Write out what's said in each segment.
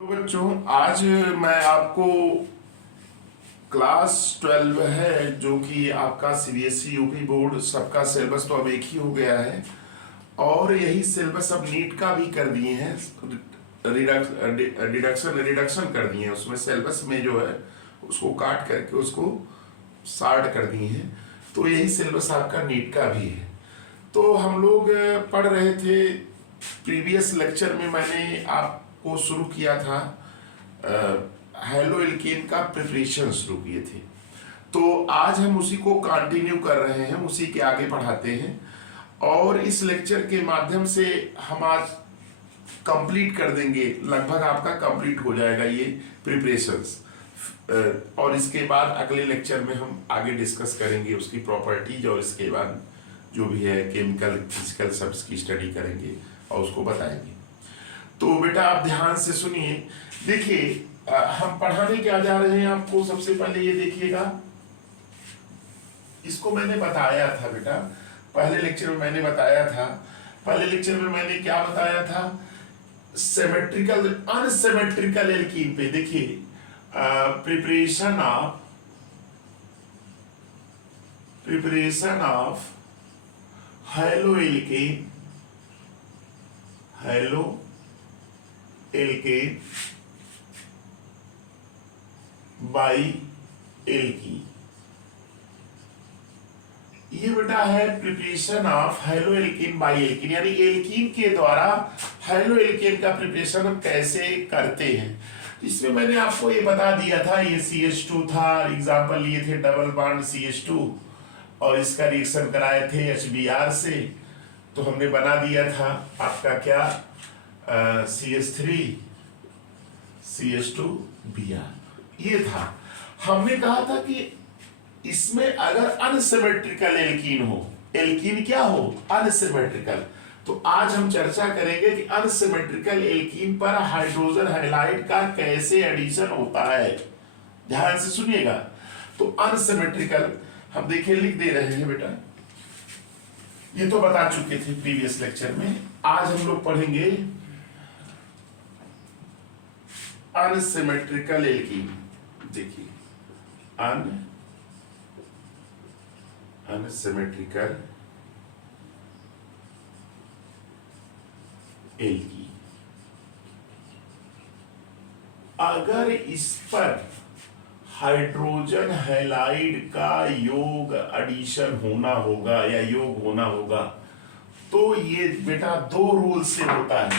तो बच्चों, आज मैं आपको क्लास 12 है जो कि आपका सीबीएसई यूपी बोर्ड सबका सिलेबस तो अब एक ही हो गया है और यही सिलेबस अब नीट का भी कर दिए हैं। रिडक्शन कर दिए हैं, उसमें सिलेबस में जो है उसको काट करके उसको शार्ट कर दिए हैं। तो यही सिलेबस आपका नीट का भी है। तो हम लोग पढ़ रहे थे, प्रीवियस लेक्चर में मैंने आपको शुरू किया था हेलो एल्केन का प्रिपरेशन शुरू किए थे। तो आज हम उसी को कंटिन्यू कर रहे हैं, उसी के आगे पढ़ाते हैं और इस लेक्चर के माध्यम से हम आज कंप्लीट कर देंगे, लगभग आपका कंप्लीट हो जाएगा ये प्रिपरेशंस। और इसके बाद अगले लेक्चर में हम आगे डिस्कस करेंगे उसकी प्रॉपर्टीज और इसके बाद जो भी है केमिकल फिजिकल सब की स्टडी करेंगे और उसको बताएंगे। तो बेटा आप ध्यान से सुनिए। देखिए हम पढ़ाने क्या जा रहे हैं आपको, सबसे पहले ये देखिएगा, इसको मैंने बताया था बेटा, पहले लेक्चर में मैंने बताया था। पहले लेक्चर में मैंने क्या बताया था, सिमेट्रिकल अनसिमेट्रिकल एल्कीन पे देखिए preparation of halo alkane by alkene. ये बेटा है preparation of halo alkane by alkene, यानी एल्कीन के द्वारा हेलो एल्केन का प्रिपरेशन हम कैसे करते हैं। इसमें मैंने आपको ये बता दिया था, ये CH2 था, एग्जांपल लिए थे डबल बॉन्ड CH2 और इसका रिएक्शन कराए थे HBr से, तो हमने बना दिया था आपका क्या CH3 CH2Br। ये था, हमने कहा था कि इसमें अगर अनसिमेट्रिकल एल्कीन हो, एल्कीन क्या हो अनसिमेट्रिकल, तो आज हम चर्चा करेंगे कि अनसिमेट्रिकल एल्कीन पर हाइड्रोजन हैलाइड का कैसे एडिशन होता है। ध्यान से सुनिएगा। तो अनसिमेट्रिकल हम देखिए लिख दे रहे हैं बेटा, ये तो बता चुके थे प्रीवियस लेक्चर में। आज हम लोग पढ़ेंगे अनसिमेट्रिकल एल्कीन। देखिए अनसिमेट्रिकल एल्कीन, अगर इस पर हाइड्रोजन हैलाइड का योग एडिशन होना होगा या योग होना होगा, तो ये बेटा दो रूल से होता है।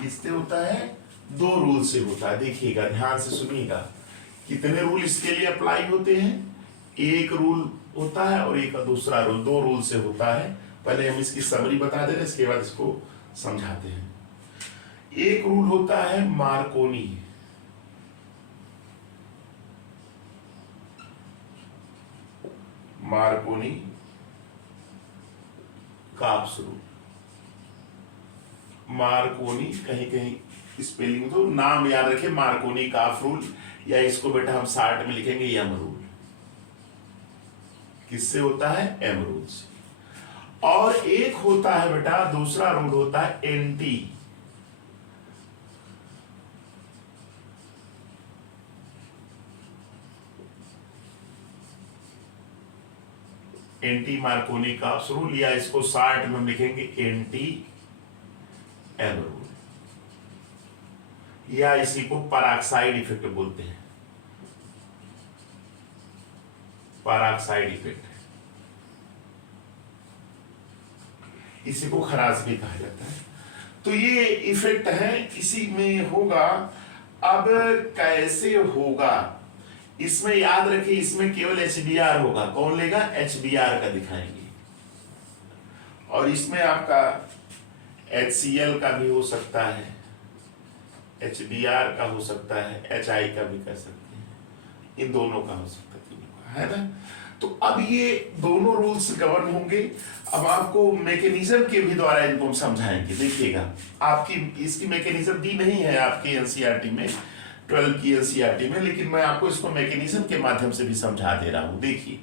किससे होता है? दो रूल से होता है। देखिएगा, ध्यान से सुनिएगा, कितने रूल इसके लिए अप्लाई होते हैं। एक रूल होता है और एक दूसरा रूल, दो रूल से होता है। पहले हम इसकी समरी बता दे रहे हैं, इसके बाद इसको समझाते हैं। एक रूल होता है मार्कोनी, काप्स रूल। मार्कोनी कहीं कहीं स्पेलिंग तो नाम याद रखे, मार्कोनी काप्स रूल, या इसको बेटा हम शार्ट में लिखेंगे यम रूल। किससे होता है? एम रूल से। और एक होता है बेटा, दूसरा रूल होता है एंटी मार्कोनी काप्स रूल, या इसको शार्ट में हम लिखेंगे एंटी एम रूल, या इसी को पैराक्साइड इफेक्ट बोलते हैं। पैराक्साइड इफेक्ट, इसी को खराश भी कहा जाता है। तो ये इफेक्ट है, इसी में होगा। अब कैसे होगा, इसमें याद रखिए, इसमें केवल HBr होगा। कौन लेगा? HBr का दिखाएंगे। और इसमें आपका HCl का भी हो सकता है, HBr का हो सकता है, HI का भी कर सकते हैं, इन दोनों का हो सकता है ना। तो अब ये दोनों रूल्स गवर्न होंगे। अब आपको मैकेनिज्म के भी द्वारा इनको हम समझाएंगे। देखिएगा, आपकी इसकी मैकेनिज्म दी नहीं है आपकी एनसीईआरटी में, 12 की एनसीईआरटी में, लेकिन मैं आपको इसको मैकेनिज्म के माध्यम से भी समझा दे रहा हूं। देखिए,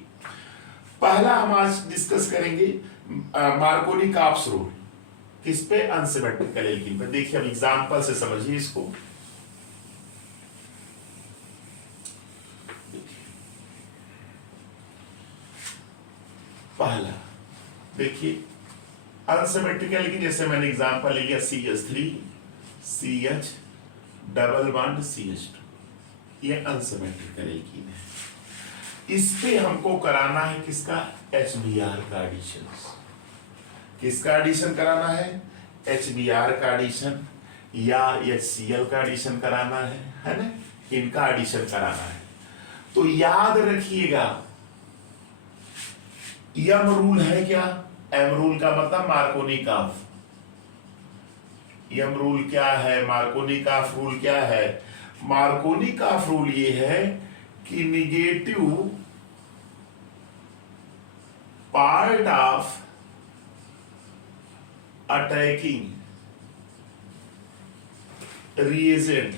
पहला हम आज डिस्कस करेंगे मार्कोनी काप्स रूल। किस पे? अनसिमेट्रिकल एल्कीन पे। देखिए अब एग्जांपल से समझिए इसको। पहला देखिए अनसिमेट्रिकल की, जैसे मैंने एग्जांपल लिया CH3 CH double bond CH2, ये अनसिमेट्रिकल एल्कीन है। इस पे हमको कराना है किसका, HBr का एडिशन। किसका एडिशन कराना है, HBr का एडिशन या HCl का एडिशन कराना है ना, इनका एडिशन कराना है। तो याद रखिएगा यम रूल है क्या, एम रूल का मतलब मार्कोनिकॉफ। यम रूल क्या है, मार्कोनिकॉफ रूल क्या है, मार्कोनिकॉफ रूल ये है कि negative part of attacking reagent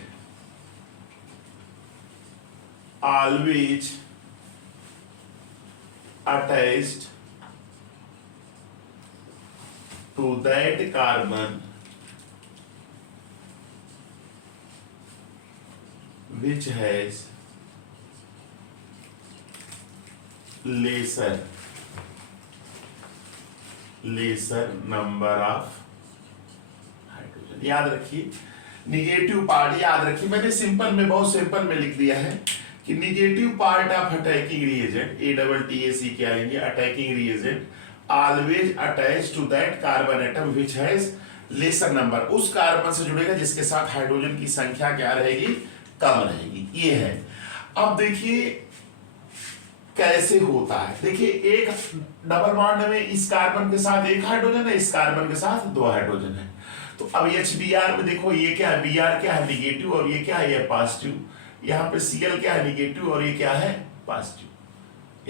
always attached to that carbon which has lesser number of hydrogen. याद रखिए निगेटिव पार्ट, याद रखिए मैंने सिंपल में, बहुत सिंपल में लिख दिया है कि negative part of attacking reagent ATTAC क्या आएंगे, attacking reagent always attach to that carbon atom which has lesser number, उस कार्बन से जुड़ेगा जिसके साथ हाइड्रोजन की संख्या क्या रहेगी, कम रहेगी। ये है। अब देखिए कैसे होता है, देखिए एक डबल बॉन्ड में इस कार्बन के साथ एक हाइड्रोजन है, इस कार्बन के साथ दो हाइड्रोजन है। तो अब HBr में देखो ये क्या है, Br क्या है निगेटिव और ये क्या है, ये पॉजिटिव। यहाँ पे Cl क्या है निगेटिव और ये क्या है पॉजिटिव,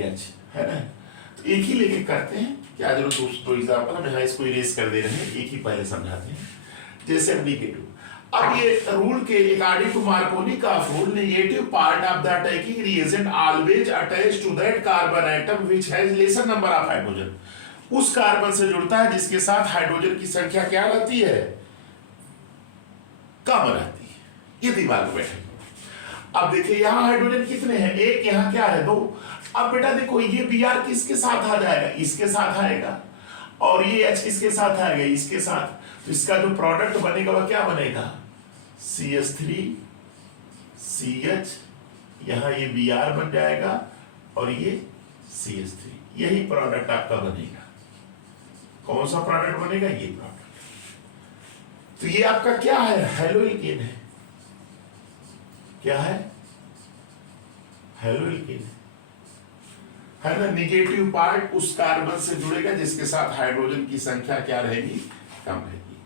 H है ना। तो एक ही लेके करते हैं, क्या जरूरत दोस्तों एग्जाम्पल हम यहाँ इसको इरेज कर दे रहे हैं, एक ही पहले समझाते हैं। जैसे अब निगेटिव, अब ये रूल के according to Markovnikov rule, negative part of the attacking reagent always attach to that carbon atom which has lesser number of hydrogen, उस कार्बन से जुड़ता है जिसके साथ हाइड्रोजन की संख्या क्या रहती है, कम रहती है। ये दिमाग में बैठे। अब देखिए यहां हाइड्रोजन कितने हैं, एक, यहां क्या है, दो। अब बेटा देखो ये Br किसके साथ आ जाएगा, इसके साथ आएगा, और ये H किसके साथ आएगा, इसके साथ। तो इसका जो प्रोडक्ट बनेगा वह क्या बनेगा, CH3 CH, यहां ये Br बन जाएगा और ये CH3, यही प्रोडक्ट आपका बनेगा। कौन सा प्रोडक्ट बनेगा, ये प्रोडक्ट। तो ये आपका क्या है, हैलोइल्केन है। क्या है, हैलोइल्केन है ना। निगेटिव पार्ट उस कार्बन से जुड़ेगा जिसके साथ हाइड्रोजन की संख्या क्या रहेगी, कम रहेगी।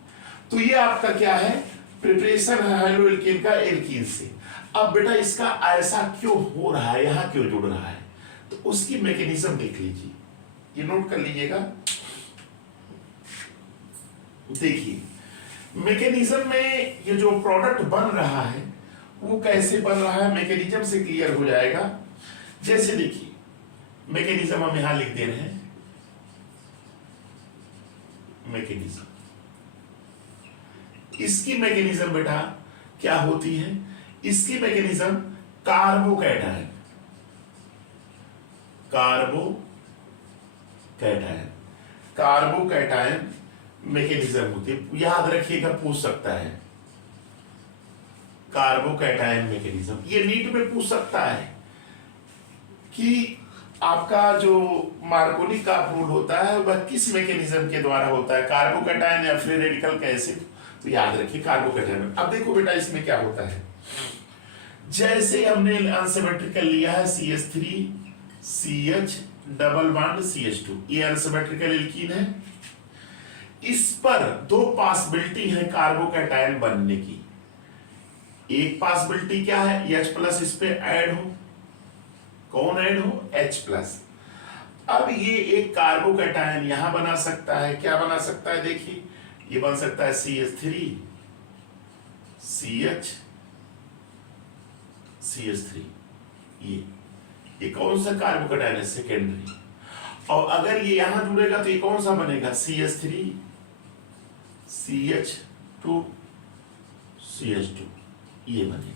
तो ये आपका क्या है, प्रिपरेशन है हैलोइल्केन का एल्कीन से। अब बेटा इसका ऐसा क्यों हो रहा है, यहां क्यों जुड़ रहा है, तो उसकी मैकेनिज्म देख लीजिए, ये नोट कर लीजिएगा। देखिए मैकेनिज्म में ये जो प्रोडक्ट बन रहा है वो कैसे बन रहा है, मैकेनिज्म से क्लियर हो जाएगा। जैसे देखिए मैकेनिज्म हम यहां लिख दे रहे हैं, मैकेनिज्म, इसकी मैकेनिज्म बेटा क्या होती है, इसकी मैकेनिज्म कार्बोकैटायन, कार्बोकैटायन मैकेनिज्म होती है। याद रखिएगा, पूछ सकता है कार्बोकैटायन मैकेनिज्म, ये नीट में पूछ सकता है कि आपका जो मार्कोनिकॉफ रूल होता है वह किस मैकेनिज्म के द्वारा होता है, कार्बोकैटायन या फ्री रेडिकल का एसिड। तो याद रखिए कार्बोकैटायन। अब देखो बेटा इसमें क्या होता है, जैसे हमने अनसिमेट्रिकल लिया है CH3 CH double bond CH2, ये अनसिमेट्रिकल एल्कीन है। इस पर दो पॉसिबिलिटी है कार्बोकैटायन बनने की। एक पॉसिबिलिटी क्या है, H+ इस पे ऐड हो, कौन ऐड हो, H+। अब ये एक कार्बोकैटायन यहां बना सकता है, क्या बना सकता है, देखिए ये बन सकता है CH3 CH CH3, ये कौन सा कार्बोकैटायन है, सेकेंडरी। और अगर ये यहां जुड़ेगा तो ये कौन सा बनेगा, CH3 CH2 CH2, ये बनेगा।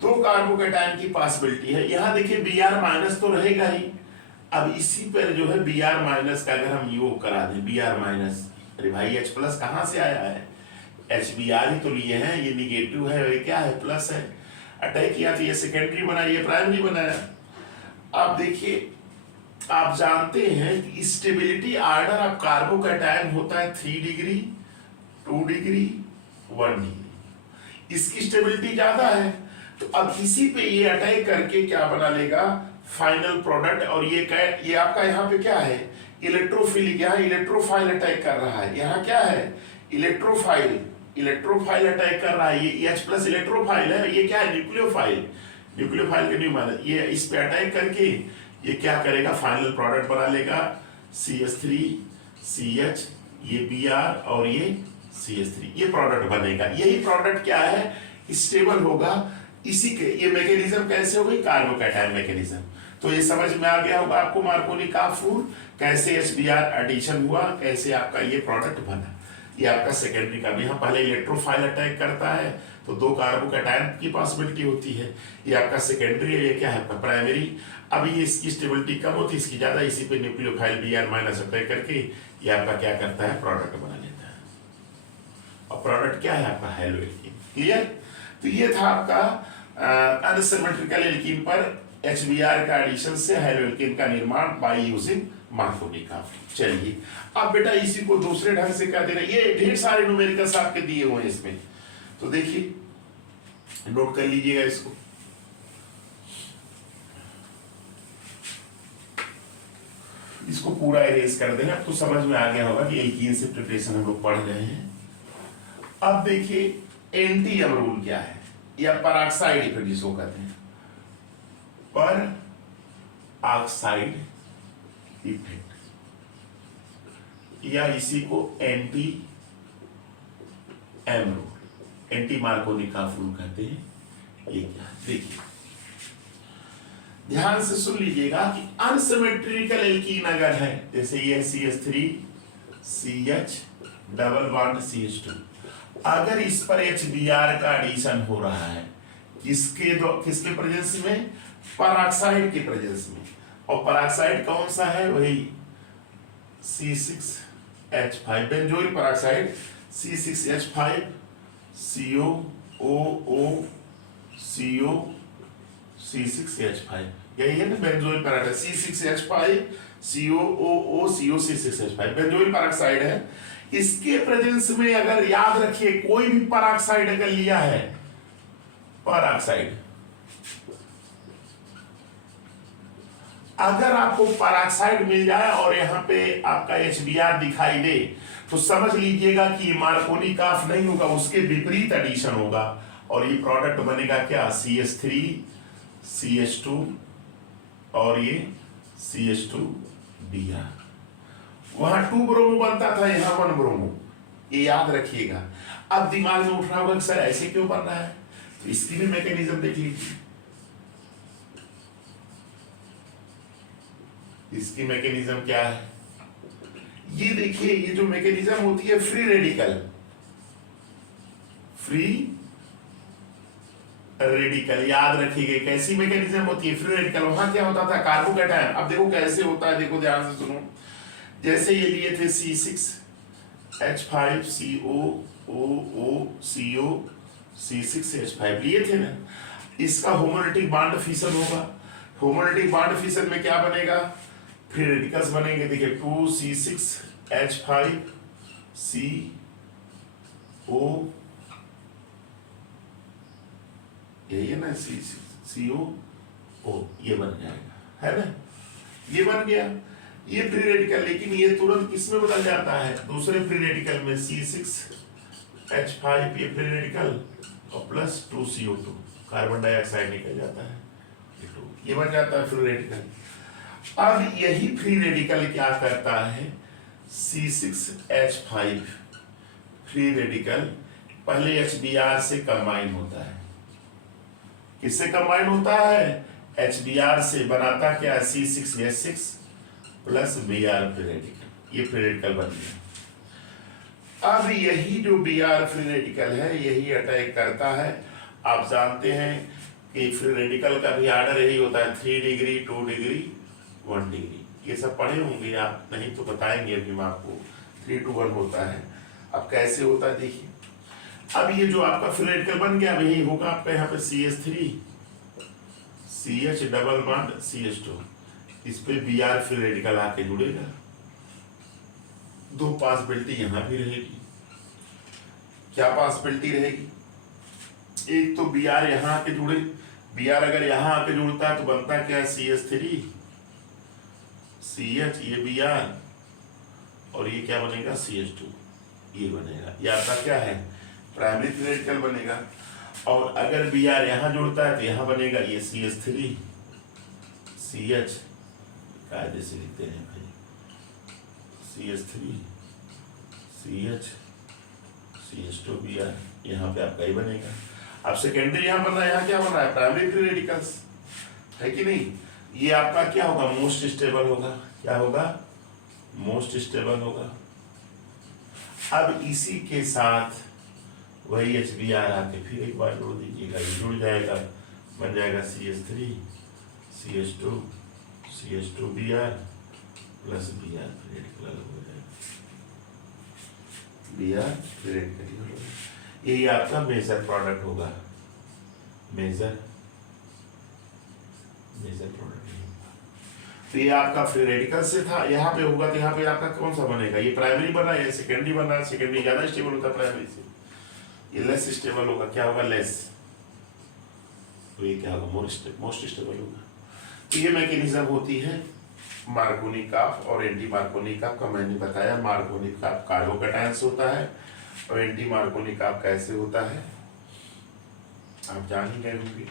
दो कार्बोकैटायन की पॉसिबिलिटी है। यहां देखिए Br माइनस तो रहेगा ही, अब इसी पर जो है बी आर माइनस का अगर हम योग करा दें, बी आर माइनस, अरे भाई एच प्लस कहाँ से आया है, एच बी आर ही तो लिए हैं, ये निगेटिव है, ये क्या है, प्लस है, अटैक किया तो ये सेकेंडरी बना, ये प्राइमरी बनाया। अब देखिए आप जानते हैं कि स्टेबिलिटी ऑर्डर ऑफ कार्बोकैटायन होता है 3 डिग्री, 2 डिग्री, 1 डिग्री, इसकी स्टेबिलिटी ज्यादा है, तो अब इसी पे ये अटैक करके क्या बना लेगा, फाइनल प्रोडक्ट। और ये आपका यहाँ पे क्या है, इलेक्ट्रोफिलिक, यहाँ इलेक्ट्रोफाइल अटैक कर रहा है, यहाँ क्या है, इलेक्ट्रोफाइल, इलेक्ट्रोफाइल अटैक कर रहा है, ये H प्लस इलेक्ट्रोफाइल है, ये क्या है, न्यूक्लियोफाइल, न्यूक्लियोफाइल का न्यू मान, ये इस पे अटैक करके ये क्या करेगा, फाइनल प्रोडक्ट बना लेगा, CH3 CH, ये Br और ये CH3, ये प्रोडक्ट बनेगा। यही प्रोडक्ट क्या है, स्टेबल होगा। इसी के ये मैकेनिज्म कैसे हो गई, कार्बोकैटायन मैकेनिज्म। तो ये समझ में आ गया होगा आपको मार्कोनी काफ रूल, कैसे HBr एडिशन हुआ, कैसे आपका ये प्रोडक्ट बना। ये आपका सेकेंडरी का भी, यहाँ पहले इलेक्ट्रोफाइल अटैक करता है तो 2 कार्बोकैटायन की पॉसिबिलिटी होती है, ये आपका सेकेंडरी है, ये क्या है, प्राइमरी। अब ये इसकी स्टेबिलिटी कम होती है, इसकी ज्यादा, इसी पे न्यूक्लियोफाइल Br माइनस अटैक करके ये आपका क्या करता है, प्रोडक्ट बना लेता है। और प्रोडक्ट क्या है आपका, हैलोएल्कीन। क्लियर। तो ये था आपका अनसिमेट्रिकल एल्कीन पर HBr का एडिशन से हैलोएल्कीन का निर्माण बाय यूजिंग मार्कोनी काफ। चलिए अब बेटा इसी को दूसरे ढंग से क्या दे रहे, ये ढेर सारे न्यूमेरिकल्स आपके दिए हुए हैं इसमें, तो देखिए नोट कर लीजिएगा इसको। इसको पूरा इरेज कर देना, तो समझ में आ गया होगा कि एल्कीन से प्रिपरेशन हम लोग पढ़ रहे हैं। अब देखिए एंटी-एम रूल क्या है, या परऑक्साइड इफेक्ट जिसको कहते हैं, पर ऑक्साइड इफेक्ट, या इसी को anti M rule, anti Markovnikov rule कहते हैं। ये क्या है देखिए, ध्यान से सुन लीजिएगा कि अनसिमेट्रिकल एल्कीन अगर है, जैसे ये CH3 CH double bond CH2, अगर इस पर HBr का एडिशन हो रहा है, किसके प्रेजेंस में, परऑक्साइड के प्रेजेंस में, और परऑक्साइड कौन सा है, वही C6H5 benzoyl peroxide, C6H5 COOO CO C6H5, यही है ना benzoyl peroxide, C6H5 COOO CO C6H5 benzoyl peroxide है। इसके प्रेजेंस में अगर याद रखिए कोई भी परऑक्साइड अगर लिया है, परऑक्साइड, अगर आपको परऑक्साइड मिल जाए और यहाँ पे आपका HBr दिखाई दे, तो समझ लीजिएगा कि मार्कोनी काफ नहीं होगा, उसके विपरीत एडिशन होगा, और ये प्रोडक्ट बनेगा क्या, CH3 CH2 और ये CH2Br। वहां 2 ब्रोमो बनता था, यहाँ 1 ब्रोमो, ये याद रखिएगा। अब दिमाग में उठ रहा होगा सर ऐसे क्यों बन रहा है, तो इसकी भी मैकेनिज्म देख लीजिए। इसकी मैकेनिज्म क्या है, ये देखिए, ये जो मैकेनिज्म होती है फ्री रेडिकल, फ्री रेडिकल, याद रखिएगा कैसी मैकेनिज्म होती है, फ्री रेडिकल। वहां क्या होता था, कार्बोकैटायन, अब देखो कैसे होता है, देखो ध्यान से सुनो। जैसे ये लिए थे C6H5 COOO CO C6H5 लिए थे ना, इसका होमोलिटिक बॉन्ड फिशन होगा, होमोलिटिक बॉन्ड फिशन में क्या बनेगा, फ्री रेडिकल्स बनेंगे। देखिए 2C6H5 CO, यही है ना, CO, ये बन जाएगा, है ना, ये बन गया, ये फ्री रेडिकल। लेकिन ये तुरंत किसमें बदल जाता है, दूसरे फ्री रेडिकल में, C6H5 ये फ्री रेडिकल और प्लस 2CO2, कार्बन डाइऑक्साइड निकल जाता है, ये बन जाता है फ्री रेडिकल। अब यही फ्री रेडिकल क्या करता है, C6H5 फ्री रेडिकल पहले HBr से कंबाइन होता है, किससे कंबाइन होता है, HBr से, बनाता क्या, C6H6 plus Br free radical, ये फ्री रेडिकल बन गया। अब यही जो Br फ्री रेडिकल है, यही अटैक करता है। आप जानते हैं कि फ्री रेडिकल का भी ऑर्डर यही होता है, 3 डिग्री, 2 डिग्री, 1 डिग्री। ये सब पढ़े होंगे आप, नहीं तो बताएंगे अभी हम आपको। 3 to 1 होता है। अब कैसे होता है देखिए। अब ये जो आपका फ्री रेडिकल बन गया, अब यही होगा आपका यहाँ पे CH3 CH double bond CH2, इस पे Br फ्री रेडिकल आके जुड़ेगा। 2 पॉसिबिलिटी यहाँ भी रहेगी। क्या पॉसिबिलिटी रहेगी? एक तो Br यहाँ आके जुड़े, Br अगर यहाँ आके जुड़ता है तो बनता क्या है CH3 CH, ये Br, और ये क्या बनेगा CH2, ये बनेगा। ये आपका क्या है? प्राइमरी फ्री रेडिकल बनेगा। और अगर Br यहाँ जुड़ता है तो यहाँ बनेगा ये CH3 CH, कायदे से लिखते हैं भाई, CH3 CH CH2 Br, यहाँ पे आपका ही बनेगा। अब सेकेंडरी यहाँ बन रहा है, यहाँ क्या बन रहा है? प्राइमरी फ्री रेडिकल्स, है कि नहीं? ये आपका क्या होगा? मोस्ट स्टेबल होगा। क्या होगा? मोस्ट स्टेबल होगा। अब इसी के साथ वही HBr आके फिर एक बार जोड़ दीजिएगा, ये जुड़ जाएगा, बन जाएगा CH3 CH2 CH2 Br plus Br free radical हो जाएगा, Br फ्री रेडिकल हो जाएगा। यही आपका मेजर प्रोडक्ट होगा। Major product. तो ये आपका फ्री रेडिकल से था, यहाँ पे होगा तो यहाँ पे आपका कौन सा बनेगा? ये प्राइमरी बना है, सेकेंडरी बना है। सेकेंडरी ज्यादा स्टेबल होता है प्राइमरी से, ये लेस स्टेबल होगा। क्या होगा? लेस। तो ये क्या होगा? मोस्ट स्टेबल होगा। तो ये मैकेनिज्म होती है मार्कोनी-काफ और एंटी मार्कोनी-काफ का। मैंने बताया मार्कोनी-काफ कार्बोकैटायंस होता है और एंटी मार्कोनी-काफ कैसे होता है आप जान ही गए होंगे।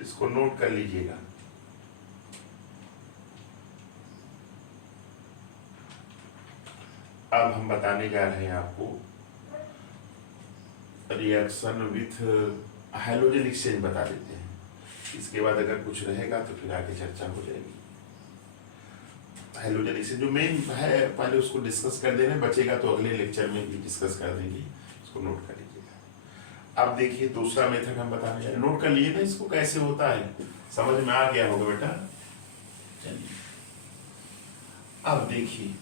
इसको नोट कर लीजिएगा। अब हम बताने जा रहे हैं आपको रिएक्शन विथ हाइड्रोजन एक्सचेंज बता देते हैं। इसके बाद अगर कुछ रहेगा तो फिर आगे चर्चा हो जाएगी। हाइड्रोजन एक्सचेंज जो मेन है पहले उसको डिस्कस कर दे रहे हैं, बचेगा तो अगले लेक्चर में भी डिस्कस कर देंगे। इसको नोट कर लीजिएगा। अब देखिए दूसरा मेथड हम बताने जा रहे हैं। नोट कर लिए ना इसको, कैसे होता है समझ में आ गया होगा बेटा। चलिए अब देखिए,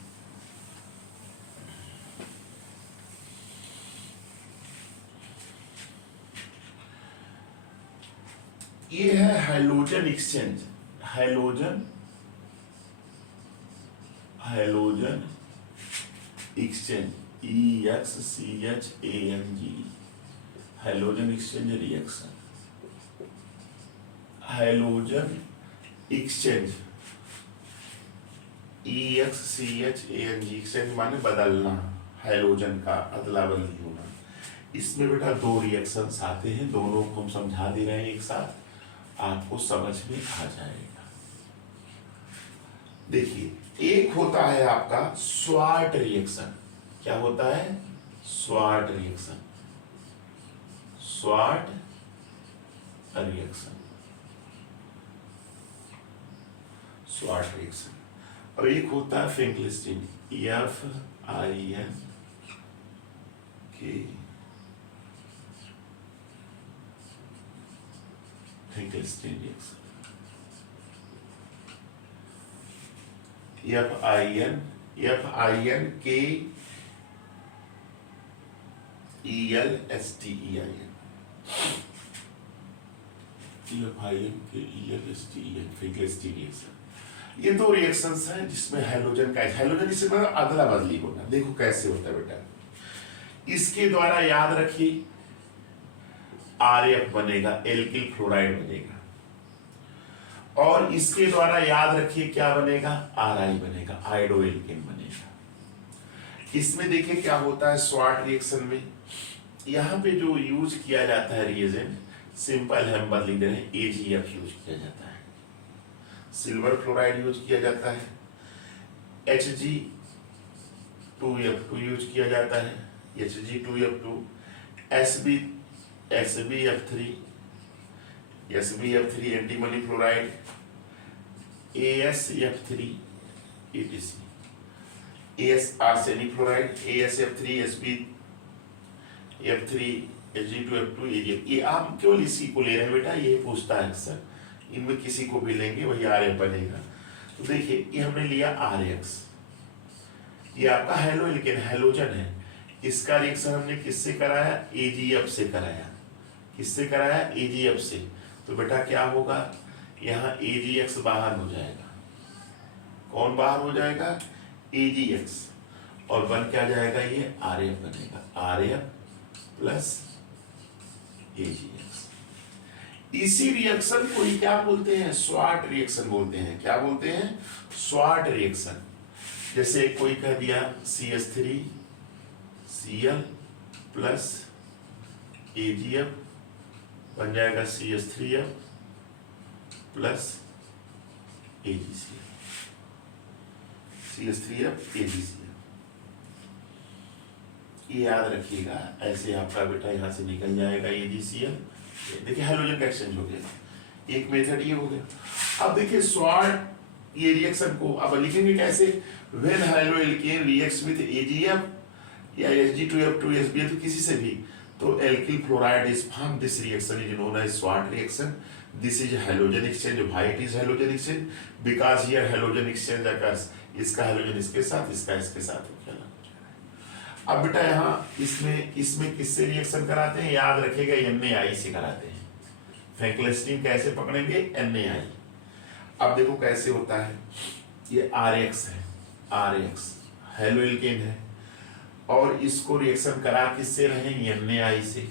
ये है hydrogen exchange. Hydrogen exchange EXCHANG, hydrogen exchange reaction. Hydrogen exchange EXCHANG, exchange माने बदलना, हाइड्रोजन का अदला बदली होना। इसमें बेटा 2 रिएक्शंस आते हैं, दोनों को हम समझा दे रहे हैं एक साथ, आपको समझ में आ जाएगा। देखिए, एक होता है आपका स्वार्ट रिएक्शन। क्या होता है? Swarts reaction. Swarts reaction, Swarts reaction. और एक होता है Finkelstein, FINK Finkelstein reaction. FINKELSTEIN Finkelstein reaction. ये 2 रिएक्शंस हैं जिसमें हाइड्रोजन का, हाइड्रोजन इससे अदला बदली होना। देखो कैसे होता है बेटा। इसके द्वारा याद रखिए RF बनेगा, एल्किल फ्लोराइड बनेगा। और इसके द्वारा याद रखिए क्या बनेगा? RI बनेगा, आयोडो एल्केन बनेगा। इसमें देखिए क्या होता है स्वार्ट रिएक्शन में। यहाँ पे जो यूज किया जाता है रिएजेंट, सिंपल है हम बदली दे रहे हैं, AgF यूज किया जाता है। सिल्वर फ्लोराइड यूज किया जाता है, Hg2F2 यूज किया जाता है, Hg2F2, SbF3 antimony fluoride, AsF3 etc, arsenic fluoride, AsF3 SbF3 Hg2F2 AgF। ये आप केवल इसी को ले रहे हैं बेटा, ये पूछता है अक्सर इनमें किसी को भी लेंगे वही RF बनेगा। तो देखिए ये हमने लिया RX, ये आपका हेलो एल्केन हैलोजन है, इसका रिएक्शन हमने किससे कराया, AgF से कराया। किससे कराया, AgF से। तो बेटा क्या होगा, यहाँ AgX बाहर हो जाएगा। कौन बाहर हो जाएगा, AgX, और बन क्या जाएगा, ये RF बनेगा, RF प्लस AgX। इसी रिएक्शन को ही क्या बोलते हैं, स्वाट रिएक्शन बोलते हैं। क्या बोलते हैं, स्वाट रिएक्शन। जैसे कोई कह दिया CH3Cl प्लस AgF बन जाएगा CH3F plus AgCl, CH3F AgCl। ये याद रखिएगा, ऐसे आपका बेटा यहाँ से निकल जाएगा AgCl। देखिए हाइड्रोजन का एक्सचेंज हो गया, एक मेथड ये हो गया। अब देखिए स्वाट ये रिएक्शन को अब लिखेंगे कैसे, when haloalkane reacts with AgF या Hg2F2SbA, तो किसी से भी, तो alkyl fluoride is form, this reaction is known as Swarts reaction. This is hydrogen exchange, why it is hydrogen exchange, because here hydrogen exchange occurs, इसका hydrogen इसके साथ, इसका इसके साथ हो गया। अब बेटा यहाँ इसमें किससे रिएक्शन कराते हैं, याद रखिएगा NaI से कराते हैं। फ्रैंकलिस्टीन कैसे पकड़ेंगे, NaI। अब देखो कैसे होता है, ये RX है, RX हेलो एल्केन है, और इसको रिएक्शन करा किससे रहे, NaI से,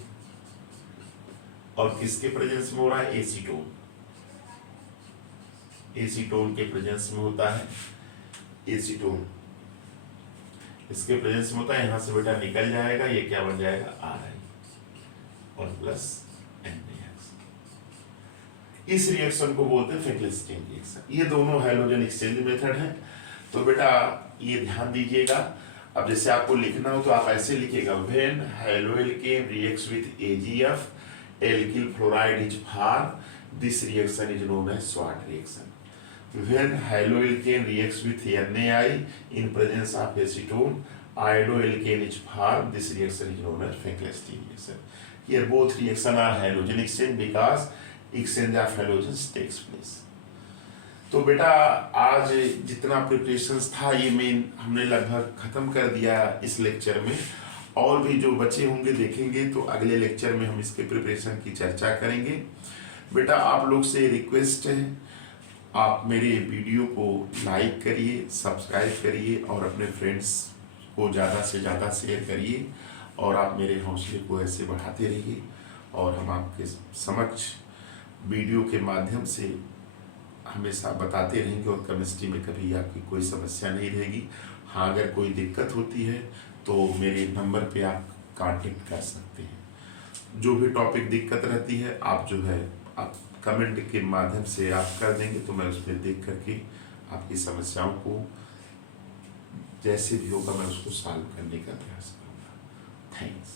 और किसके प्रेजेंस में हो रहा है, एसीटोन। एसीटोन के प्रेजेंस में होता है, एसीटोन इसके प्रेजेंस में होता है। यहां से बेटा निकल जाएगा, ये क्या बन जाएगा, RI और प्लस NaX। इस रिएक्शन को बोलते हैं फ्रैंकलिस्टीन रिएक्शन। ये दोनों हाइड्रोजन एक्सचेंज मेथड है। तो बेटा ये ध्यान दीजिएगा, अब जैसे आपको लिखना हो तो आप ऐसे लिखिएगा, when haloalkane reacts with AgF alkyl fluoride is form, this reaction is known as Swarts reaction. When haloalkane reacts with NaI in presence of acetone, iodoalkane is formed. This reaction is known as Franklin reaction. Here both reactions are halogen exchange because exchange of halogens takes place. तो बेटा आज जितना preparations था ये main हमने लगभग खत्म कर दिया इस लेक्चर में, और भी जो बचे होंगे देखेंगे तो अगले लेक्चर में हम इसके प्रिपरेशन की चर्चा करेंगे। बेटा आप लोग से रिक्वेस्ट है, आप मेरे वीडियो को लाइक करिए, सब्सक्राइब करिए और अपने फ्रेंड्स को ज़्यादा से ज़्यादा शेयर करिए, और आप मेरे हौसले को ऐसे बढ़ाते रहिए, और हम आपके समक्ष वीडियो के माध्यम से हमेशा बताते रहेंगे, और केमिस्ट्री में कभी आपकी कोई समस्या नहीं रहेगी। हाँ, अगर कोई दिक्कत होती है तो मेरे नंबर पे आप कांटेक्ट कर सकते हैं। जो भी टॉपिक दिक्कत रहती है आप जो है आप कमेंट के माध्यम से आप कर देंगे, तो मैं उसमें देख करके आपकी समस्याओं को जैसे भी होगा मैं उसको सॉल्व करने का प्रयास करूँगा। थैंक्स।